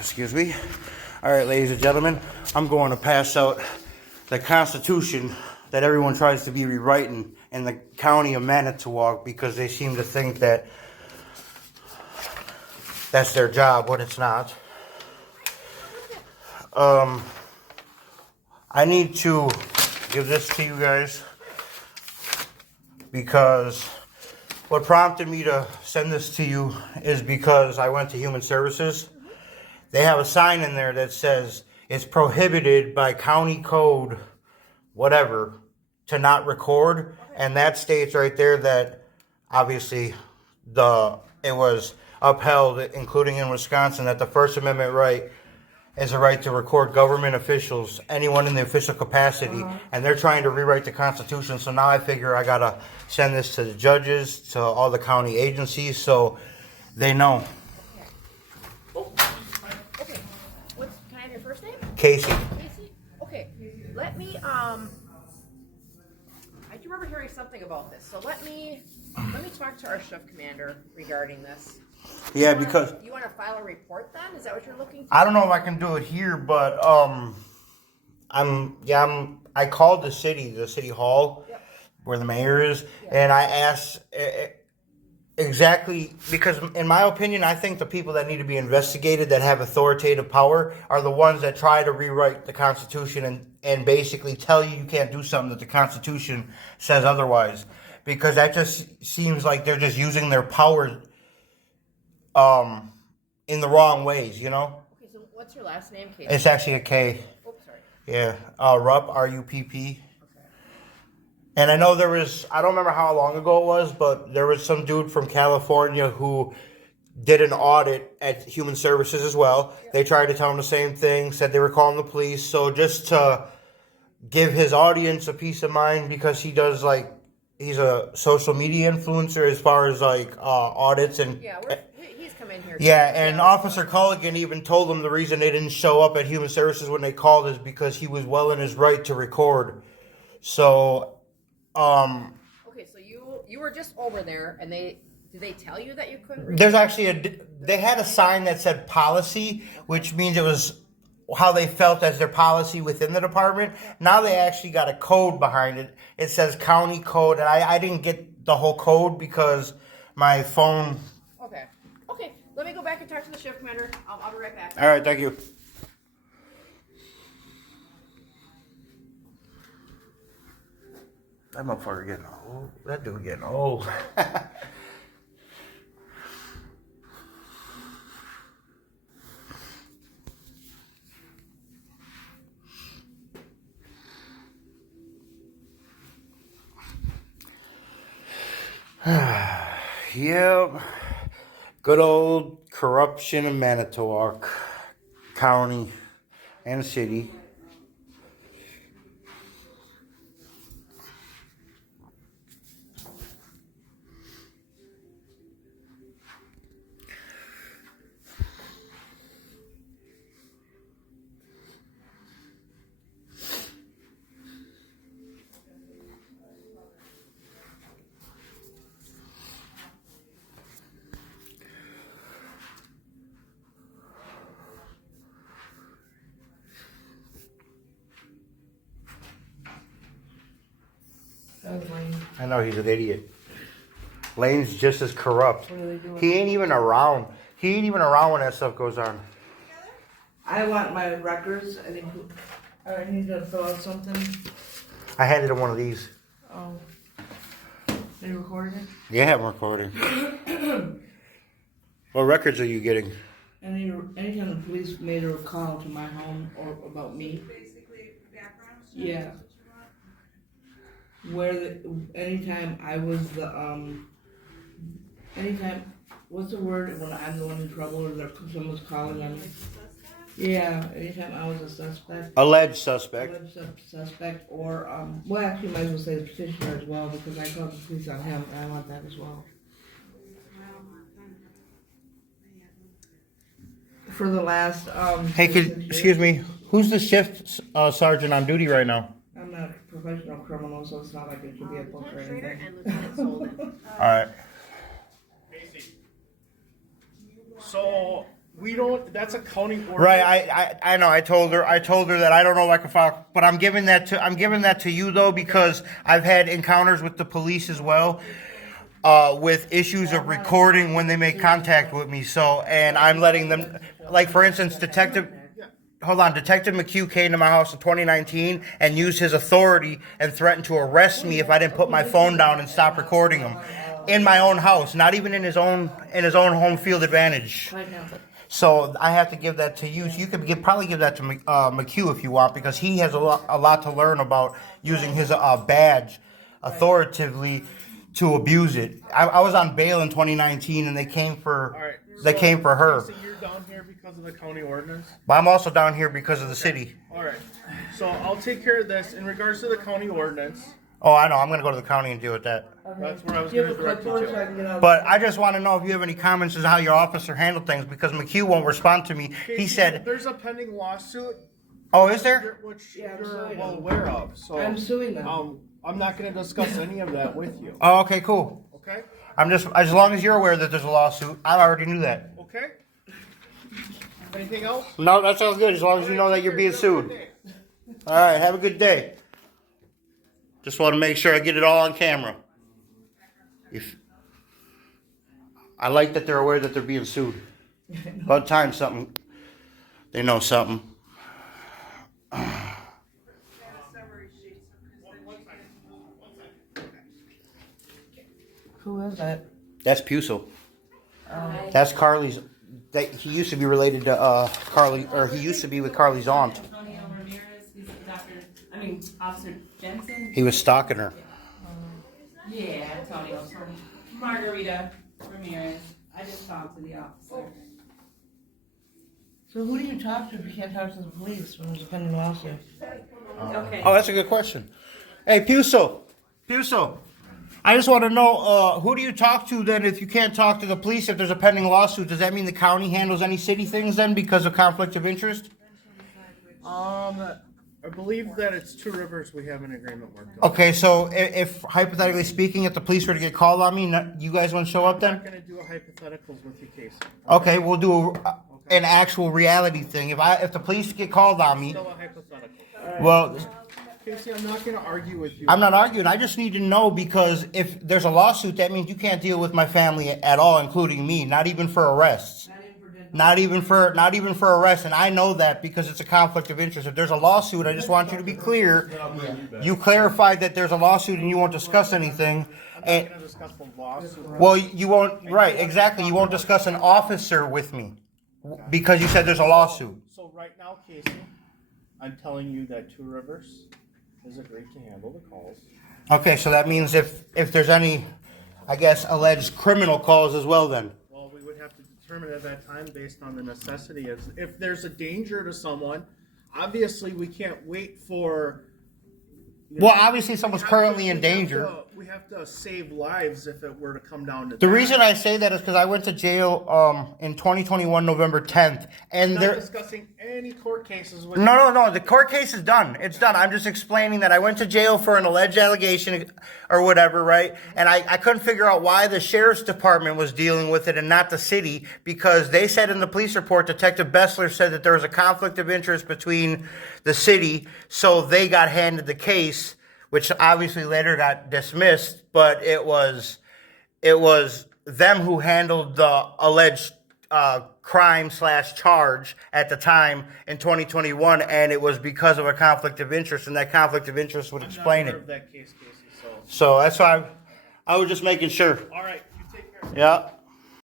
Excuse me. All right, ladies and gentlemen, I'm going to pass out the Constitution that everyone tries to be rewriting in the county of Manitowoc because they seem to think that that's their job when it's not. I need to give this to you guys because what prompted me to send this to you is because I went to Human Services. They have a sign in there that says it's prohibited by county code, whatever, to not record. And that states right there that obviously it was upheld, including in Wisconsin, that the First Amendment right is a right to record government officials, anyone in the official capacity, and they're trying to rewrite the Constitution. So now I figure I gotta send this to the judges, to all the county agencies, so they know. Okay. Can I have your first name? Casey. Casey? Okay. Let me I do remember hearing something about this. So let me talk to our shift commander regarding this. Yeah, because you want to file a report then? Is that what you're looking to? I don't know if I can do it here, but I called the city hall, Yep. where the mayor is, Yep. and I asked exactly, because in my opinion, I think the people that need to be investigated that have authoritative power are the ones that try to rewrite the Constitution and basically tell you can't do something that the Constitution says otherwise, because that just seems like they're just using their power in the wrong ways, you know? Okay, so what's your last name, Casey? It's actually a K. Oh, sorry. Yeah. Rupp, Rupp. Okay. And I know there was, I don't remember how long ago it was, but there was some dude from California who did an audit at Human Services as well. Yep. They tried to tell him the same thing, said they were calling the police. So just to give his audience a peace of mind, because he does he's a social media influencer as far as audits and... Yeah, he's come in here. Yeah, and Officer Culligan even told them the reason they didn't show up at Human Services when they called is because he was well in his right to record. So, Okay, so you were just over there, and did they tell you that you couldn't read? there's actually they had a sign that said policy, which means it was how they felt as their policy within the department. Now they actually got a code behind it. It says county code, and I didn't get the whole code because my phone... Okay, let me go back and talk to the shift commander. I'll be right back. All right, thank you. That motherfucker getting old. That dude getting old. Yep. Good old corruption in Manitowoc County and City. I know, he's an idiot. Lane's just as corrupt. What are they doing? He ain't even around. He ain't even around when that stuff goes on. I want my records. I need to fill out something. I handed him one of these. Oh. They recorded it? Yeah, I'm recording. What records are you getting? Anytime the police made a call to my home or about me. Basically, background stuff? Yeah. Anytime I was anytime, what's the word when I'm the one in trouble or someone's calling on me? Yeah, anytime I was a suspect. Alleged suspect. Suspect or, well, actually, might as well say the petitioner as well, because I called the police on him, and I want that as well. For the last, Hey, excuse me. Who's the shift sergeant on duty right now? I'm not a professional criminal, so it's not like it should be a book or Lieutenant Schrader anything. and Lieutenant Solden. All right. Casey. So We don't, that's a county ordinance. Right, I know. I told her that I don't know if I can file, but I'm giving that to you though, because I've had encounters with the police as well, with issues of recording when they make contact with me. So, and I'm letting them, like for instance, Detective McHugh came to my house in 2019 and used his authority and threatened to arrest me if I didn't put my phone down and stop recording him in my own house, not even in his own home field advantage. So I have to give that to you. So you could probably give that to McHugh if you want, because he has a lot to learn about using his badge authoritatively to abuse it. I was on bail in 2019, and they came for her. So you're down here because of the county ordinance? But I'm also down here because of the city. All right. So I'll take care of this. In regards to the county ordinance, Oh, I know. I'm going to go to the county and deal with that. that's where I was Give going a to direct you clipboard so I to. can get out. But I just want to know if you have any comments as to how your officer handled things, because McHugh won't respond to me. He said, There's a pending lawsuit, "Oh, is there?" which Yeah, I'm you're suing well them. aware of. So I'm suing them. I'm not going to discuss any of that with you. Oh, okay, cool. Okay? I'm just as long as you're aware that there's a lawsuit. I already knew that. Okay? Anything else? No, that sounds good. As long as you know that you're being sued. All right, have a good day. Just want to make sure I get it all on camera. If I like that they're aware that they're being sued. About time they know something. Who is that? That's Pusel. That's Carly's. He used to be related to Carly, or he used to be with Carly's aunt. Antonio Ramirez, he's Officer Jensen. He was stalking her. Yeah, Antonio. Margarita Ramirez. I just talked to the officer. So who do you talk to if you can't talk to the police when there's a pending lawsuit? Okay. Oh, that's a good question. Hey, Pusel. I just want to know, who do you talk to then if you can't talk to the police if there's a pending lawsuit? Does that mean the county handles any city things then because of conflict of interest? I believe that it's Two Rivers we have an agreement worked on. Okay, so if hypothetically speaking, if the police were to get called on me, you guys wouldn't show up I'm then? not going to do a hypotheticals with your case. Okay, we'll do an actual reality thing. If the police get called on me, Still a hypothetical. well, Casey, I'm not going to argue with you. I'm not arguing. I just need to know, because if there's a lawsuit, that means you can't deal with my family at all, including me, not even for arrests. Not even for arrests, and I know that because it's a conflict of interest. If there's a lawsuit, I just want you to be clear. You clarified that there's a lawsuit and you won't discuss anything. I'm And not going to discuss the lawsuit. well, you won't. Right? Exactly. You won't discuss an officer with me because you said there's a lawsuit. So right now, Casey, I'm telling you that Two Rivers has agreed to handle the calls. Okay, so that means if there's any, I guess, alleged criminal calls as well, then. Well, we would have to determine at that time based on the necessity. If there's a danger to someone, obviously we can't wait for. Well, obviously someone's currently in danger. We have to save lives if it were to come down to The that. reason I say that is because I went to jail in 2021, November 10th, and Not there. discussing any court cases with No. The court case is done. It's done. I'm just explaining that I went to jail for an alleged allegation or whatever, right? And I couldn't figure out why the sheriff's department was dealing with it and not the city, because they said in the police report, Detective Bessler said that there was a conflict of interest between the city, so they got handed the case, which obviously later got dismissed, but it was them who handled the alleged crime/charge at the time in 2021, and it was because of a conflict of interest, and that conflict of interest would explain aware it. of that case, Casey. So, So that's why I was just making sure. all right, you take care. Yeah.